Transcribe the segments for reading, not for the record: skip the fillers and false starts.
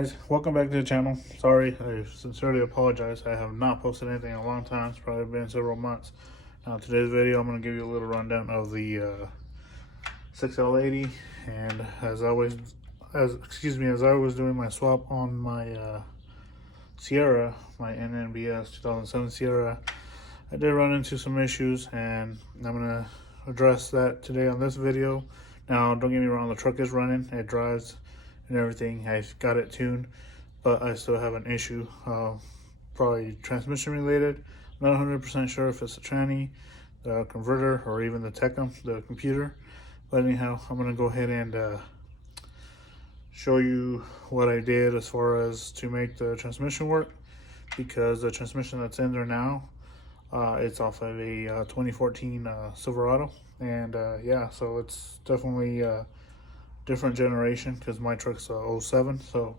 guys, welcome back to the channel. Sorry, I sincerely apologize. I have not posted anything in a long time. It's probably been several months. Now today's video, I'm going to give you a little rundown of the 6L80, and as I was doing my swap on my Sierra, my NNBS 2007 Sierra, I did run into some issues, and I'm going to address that today on this video. Now, don't get me wrong, the truck is running, it drives and everything. I've got it tuned, but I still have an issue, probably transmission related. Not 100% sure if it's the tranny, the converter, or even the techm, the computer. But anyhow, I'm gonna go ahead and show you what I did as far as to make the transmission work, because the transmission that's in there now, it's off of a 2014 Silverado, and yeah, so it's definitely different generation because my truck's 07. So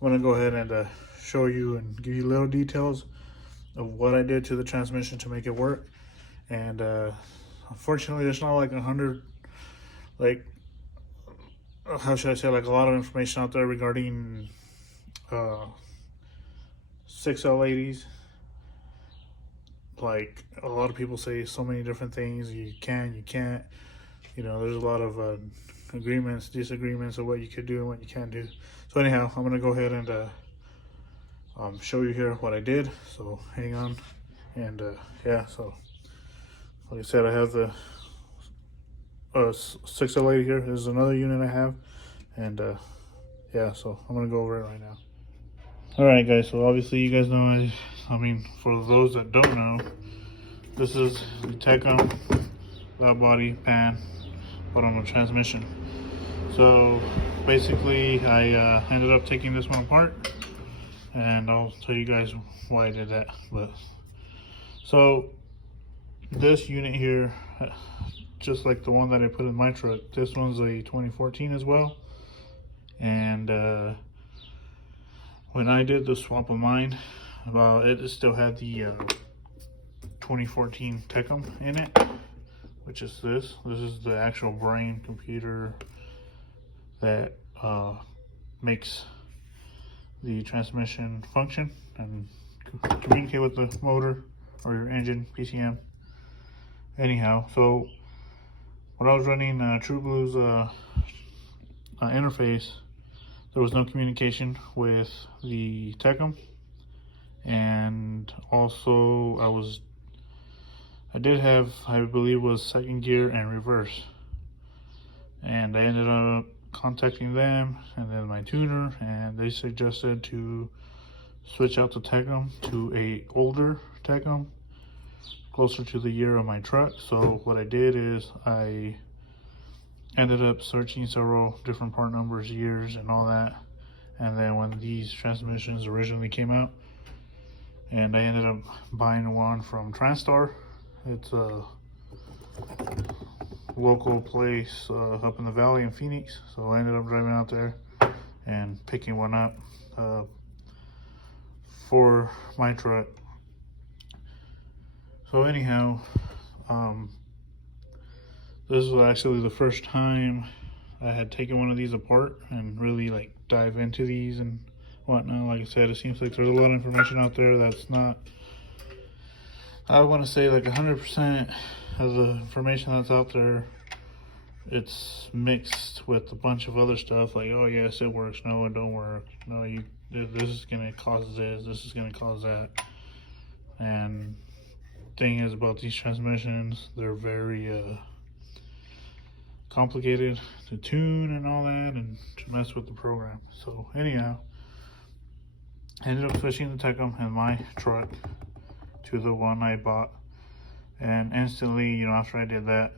I'm gonna go ahead and show you and give you little details of what I did to the transmission to make it work. And unfortunately, there's not like 100, like, how should I say, like a lot of information out there regarding 6L80s. Like, a lot of people say so many different things. You can, you can't. You know, there's a lot of agreements, disagreements of what you could do and what you can't do. So anyhow, I'm gonna go ahead and show you here what I did. So hang on, and yeah. So like I said, I have the 6L80 here. There's another unit I have, and yeah. So I'm gonna go over it right now. All right, guys. So obviously, you guys know. I mean, for those that don't know, this is the techm loud body pan, but on the transmission. So basically, I ended up taking this one apart, and I'll tell you guys why I did that. But so this unit here, just like the one that I put in my truck, this one's a 2014 as well. And when I did the swap of mine, it still had the 2014 techm in it, which is this. This is the actual brain computer that makes the transmission function and communicate with the motor or your engine, PCM. Anyhow, so when I was running True Blue's interface, there was no communication with the techm, and also I did have, I believe, was second gear and reverse, and I ended up contacting them and then my tuner, and they suggested to switch out the techm to a older techm closer to the year of my truck. So what I did is I ended up searching several different part numbers, years, and all that, and then when these transmissions originally came out, and I ended up buying one from TranStar. It's a local place up in the valley in Phoenix. So I ended up driving out there and picking one up for my truck. So anyhow, this was actually the first time I had taken one of these apart and really like dive into these and whatnot. Like I said, it seems like there's a lot of information out there that's not, I want to say, like 100% of the information that's out there. It's mixed with a bunch of other stuff, like, oh yes, it works, no, it don't work, no, this is gonna cause this is gonna cause that. And thing is about these transmissions, they're very complicated to tune and all that, and to mess with the program. So anyhow, I ended up switching the techm in my truck to the one I bought, and instantly, you know, after I did that,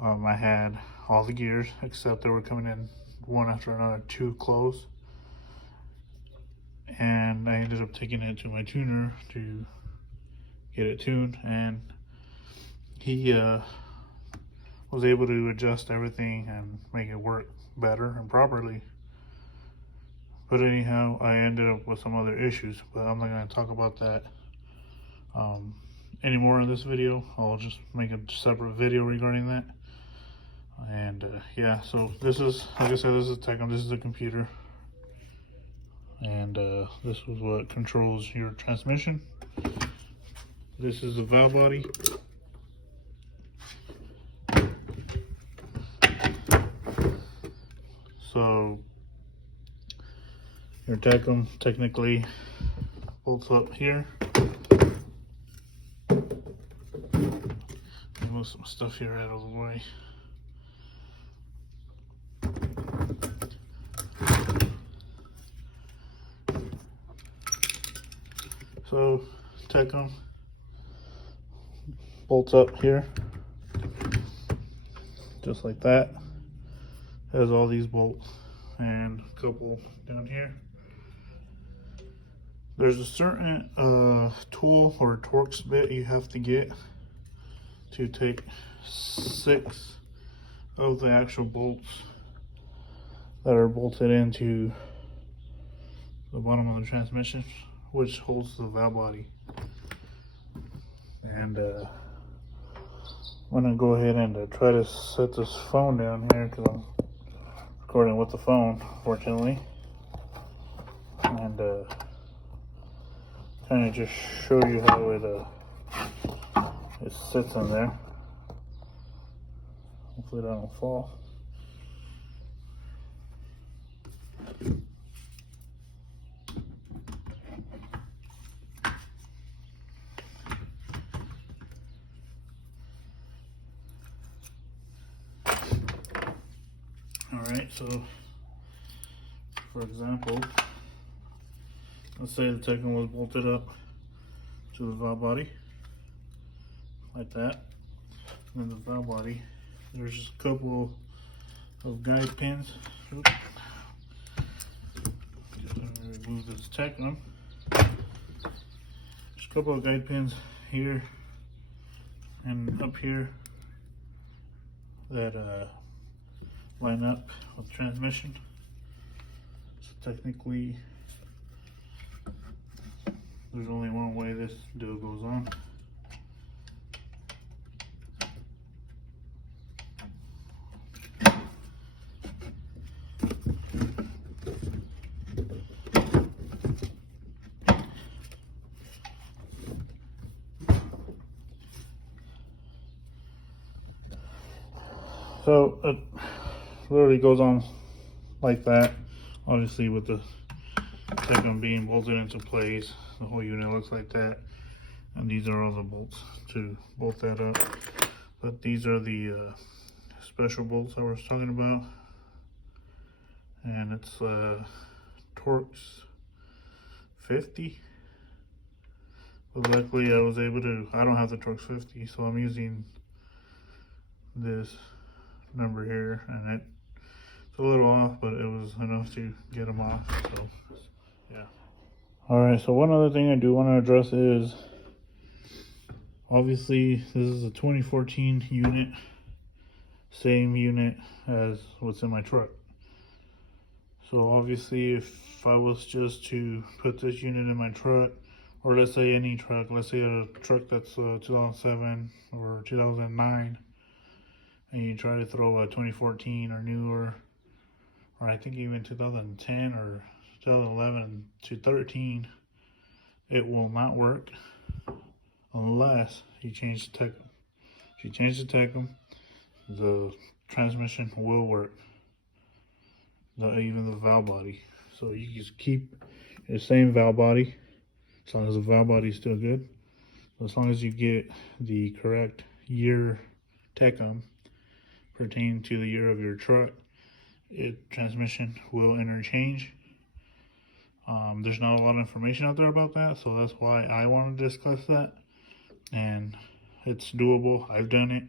I had all the gears except they were coming in one after another too close, and I ended up taking it to my tuner to get it tuned, and he was able to adjust everything and make it work better and properly. But anyhow, I ended up with some other issues, but I'm not going to talk about that anymore in this video. I'll just make a separate video regarding that. And yeah, so this is, like I said, this is techm. This is the computer. and this is what controls your transmission. This is the valve body. So your techm technically bolts up here. Move some stuff here out of the way. So techm bolts up here, just like that. Has all these bolts and a couple down here. There's a certain tool or Torx bit you have to get to take 6 of the actual bolts that are bolted into the bottom of the transmission, which holds the valve body. And I'm gonna go ahead and try to set this phone down here because I'm recording with the phone, fortunately, and kind of just show you how it sits in there. Hopefully it don't fall. Alright, so for example, let's say the techm was bolted up to the valve body like that, and then the valve body, there's just a couple of guide pins. Oops. Remove this techm. Just a couple of guide pins here and up here that line up with transmission. So technically there's only one way this deal goes on. So it literally goes on like that. Obviously with the techm being bolted into place, the whole unit looks like that. And these are all the bolts to bolt that up. But these are the special bolts I was talking about. And it's Torx 50. But luckily I was able to, I don't have the Torx 50, so I'm using this number here, and it's a little off, but it was enough to get them off. So yeah. All right, so one other thing I do want to address is, obviously this is a 2014 unit, same unit as what's in my truck. So obviously if I was just to put this unit in my truck, or let's say any truck, let's say a truck that's 2007 or 2009, and you try to throw a 2014 or newer, or I think even 2010 or 2011 to 13, it will not work unless you change the techm. If you change the techm, the transmission will work, even the valve body. So you just keep the same valve body as long as the valve body is still good. As long as you get the correct year techm pertaining to the year of your truck, transmission will interchange. There's not a lot of information out there about that, so that's why I want to discuss that, and it's doable. I've done it.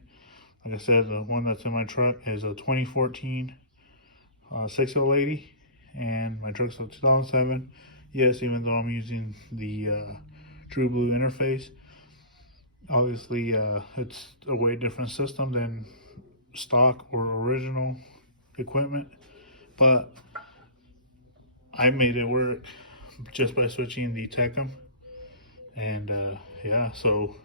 Like I said, the one that's in my truck is a 2014 6L80, and my truck's a 2007. Yes, even though I'm using the True Blue interface, obviously it's a way different system than stock or original equipment, but I made it work just by switching the techm. And yeah, so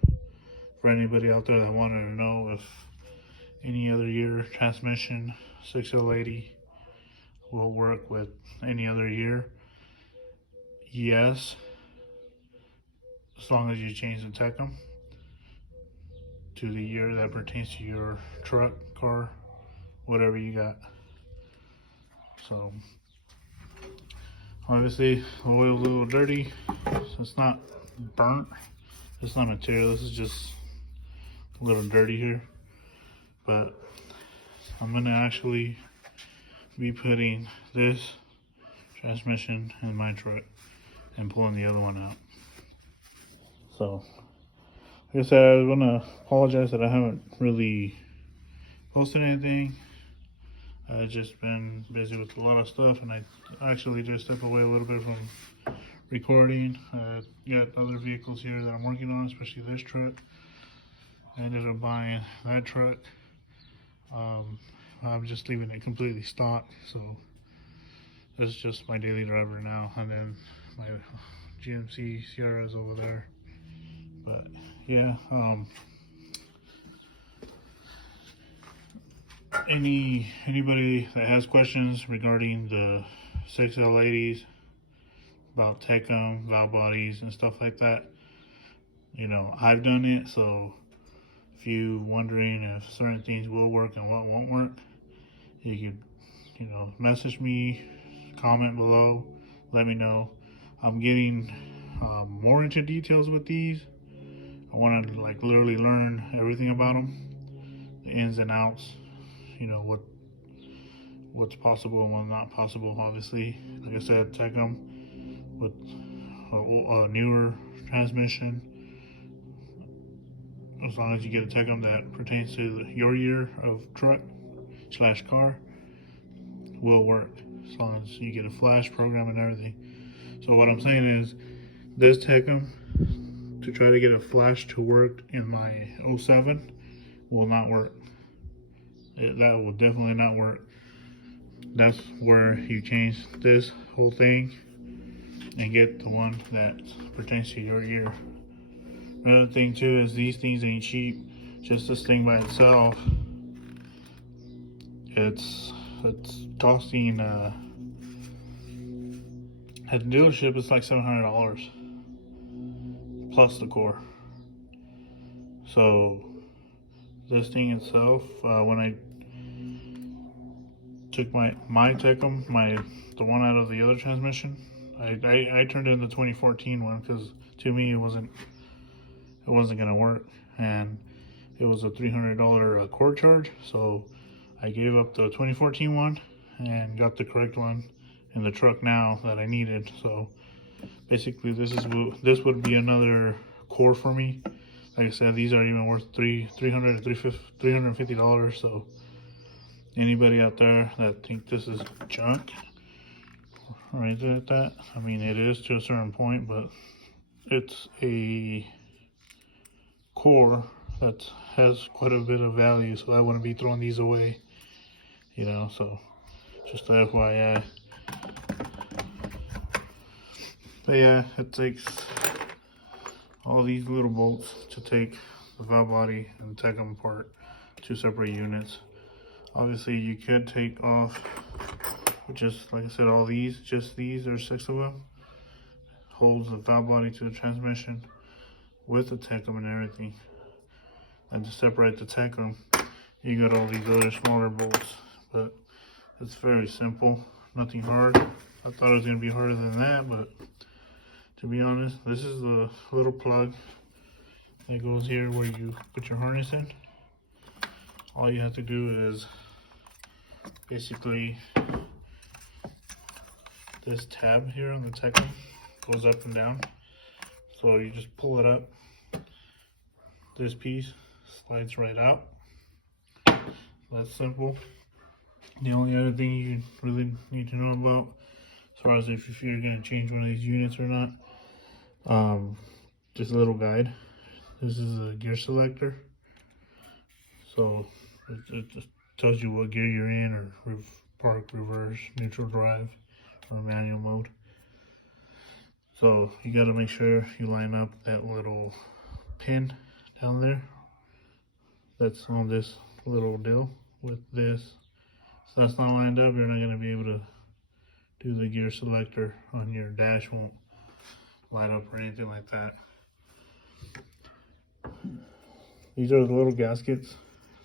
for anybody out there that wanted to know if any other year transmission 6L80 will work with any other year, yes, as long as you change the techm to the year that pertains to your truck, car, whatever you got. So obviously the oil's a little dirty, so it's not burnt. It's not material, this is just a little dirty here. But I'm gonna actually be putting this transmission in my truck and pulling the other one out. So like I said, I want to apologize that I haven't really posted anything. I've just been busy with a lot of stuff, and I actually just stepped away a little bit from recording. I got other vehicles here that I'm working on, especially this truck. I ended up buying that truck. I'm just leaving it completely stock, so it's just my daily driver now, and then my GMC Sierra is over there. But yeah, anybody that has questions regarding the 6L80s, about techm, valve bodies, and stuff like that, you know, I've done it. So if you wondering if certain things will work and what won't work, you could, you know, message me, comment below, let me know. I'm getting more into details with these. I want to like literally learn everything about them, the ins and outs, you know, what's possible and what's not possible. Obviously, like I said, techm with a newer transmission, as long as you get a techm that pertains to your year of truck / car, will work, as long as you get a flash program and everything. So what I'm saying is, this techm, to try to get a flash to work in my 07, will not work. That will definitely not work. That's where you change this whole thing and get the one that pertains to your year. Another thing too is these things ain't cheap. Just this thing by itself, it's costing at the dealership it's like $700 plus the core. So this thing itself, when I took my techm, the one out of the other transmission, I turned in the 2014 one because to me it wasn't gonna work, and it was a $300 core charge. So I gave up the 2014 one and got the correct one in the truck now that I needed. So basically this would be another core for me. Like I said, these are even worth $350. So anybody out there that think this is junk or anything like that, I mean, it is to a certain point, but it's a core that has quite a bit of value, so I wouldn't be throwing these away, you know. So just a FYI. But yeah, it takes all these little bolts to take the valve body and the techm apart, 2 separate units. Obviously you could take off just, like I said, all these, just these, there's 6 of them, holds the valve body to the transmission with the techm and everything. And to separate the techm, you got all these other smaller bolts. But it's very simple, nothing hard. I thought it was gonna be harder than that, but to be honest, this is the little plug that goes here where you put your harness in. All you have to do is basically this tab here on the techm goes up and down. So you just pull it up. This piece slides right out. That's simple. The only other thing you really need to know about, as far as if you're going to change one of these units or not, just a little guide. This is a gear selector, so it just tells you what gear you're in, or park, reverse, neutral drive, or manual mode. So you got to make sure you line up that little pin down there that's on this little deal with this. So that's not lined up, you're not going to be able to do the gear selector on your dash. Won't light up or anything like that. These are the little gaskets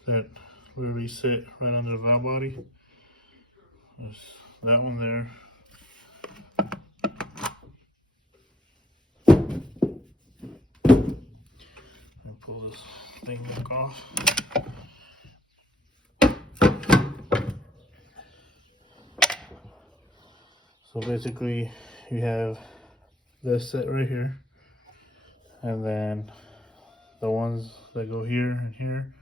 that literally sit right under the valve body. There's that one there. And pull this thing back off. So basically you have this set right here, and then the ones that go here and here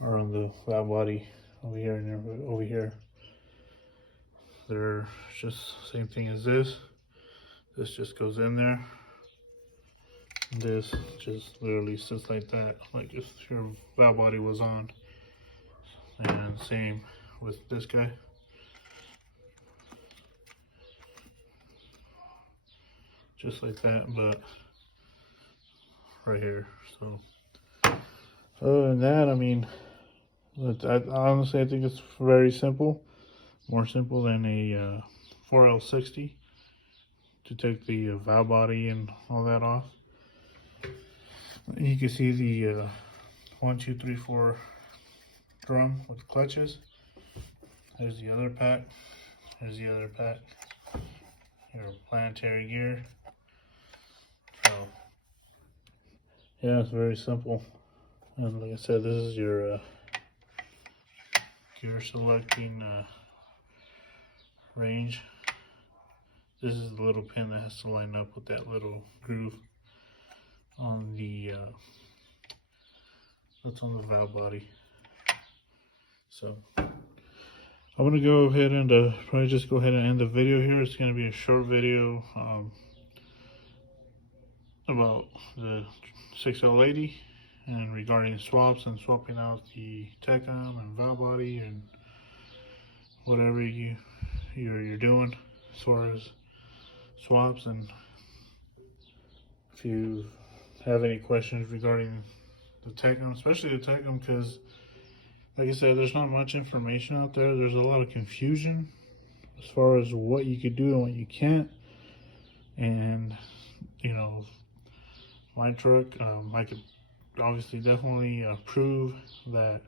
are on the valve body over here and over here. They're just same thing as this. This just goes in there. This just literally sits like that, like if your valve body was on. And same with this guy. Just like that, but right here. So other than that, I mean, honestly I think it's very simple. More simple than a 4L60 to take the valve body and all that off. You can see the 1, 2, 3, 4 drum with clutches. There's the other pack. There's the other pack. Your planetary gear. So yeah, it's very simple. And like I said, this is your gear selecting range. This is the little pin that has to line up with that little groove on the that's on the valve body. So I'm gonna go ahead and probably just go ahead and end the video here. It's gonna be a short video about the 6L80 and regarding swaps and swapping out the techm and valve body and whatever you're doing as far as swaps. And if you have any questions regarding the techm, especially the techm, because like I said, there's not much information out there. There's a lot of confusion as far as what you could do and what you can't. And you know, my truck, I could obviously definitely prove that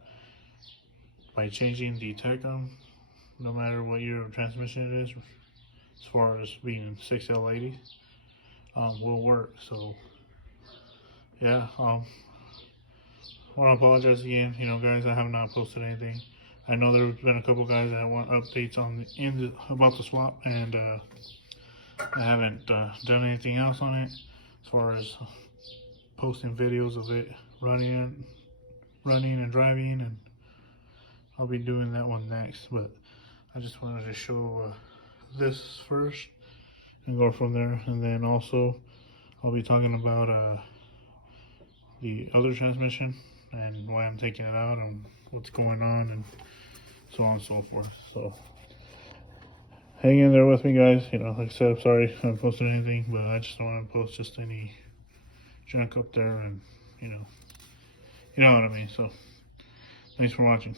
by changing the techm, no matter what your transmission it is, as far as being 6L80, will work. So yeah, I want to apologize again. You know, guys, I have not posted anything. I know there have been a couple guys that want updates on the end about the swap, and I haven't done anything else on it as far as posting videos of it running and driving, and I'll be doing that one next. But I just wanted to show this first and go from there. And then also I'll be talking about the other transmission and why I'm taking it out and what's going on and so on and so forth. So hang in there with me, guys. You know, like I said, I'm sorry I haven't posted anything, but I just don't want to post just any junk up there, and you know what I mean. So thanks for watching.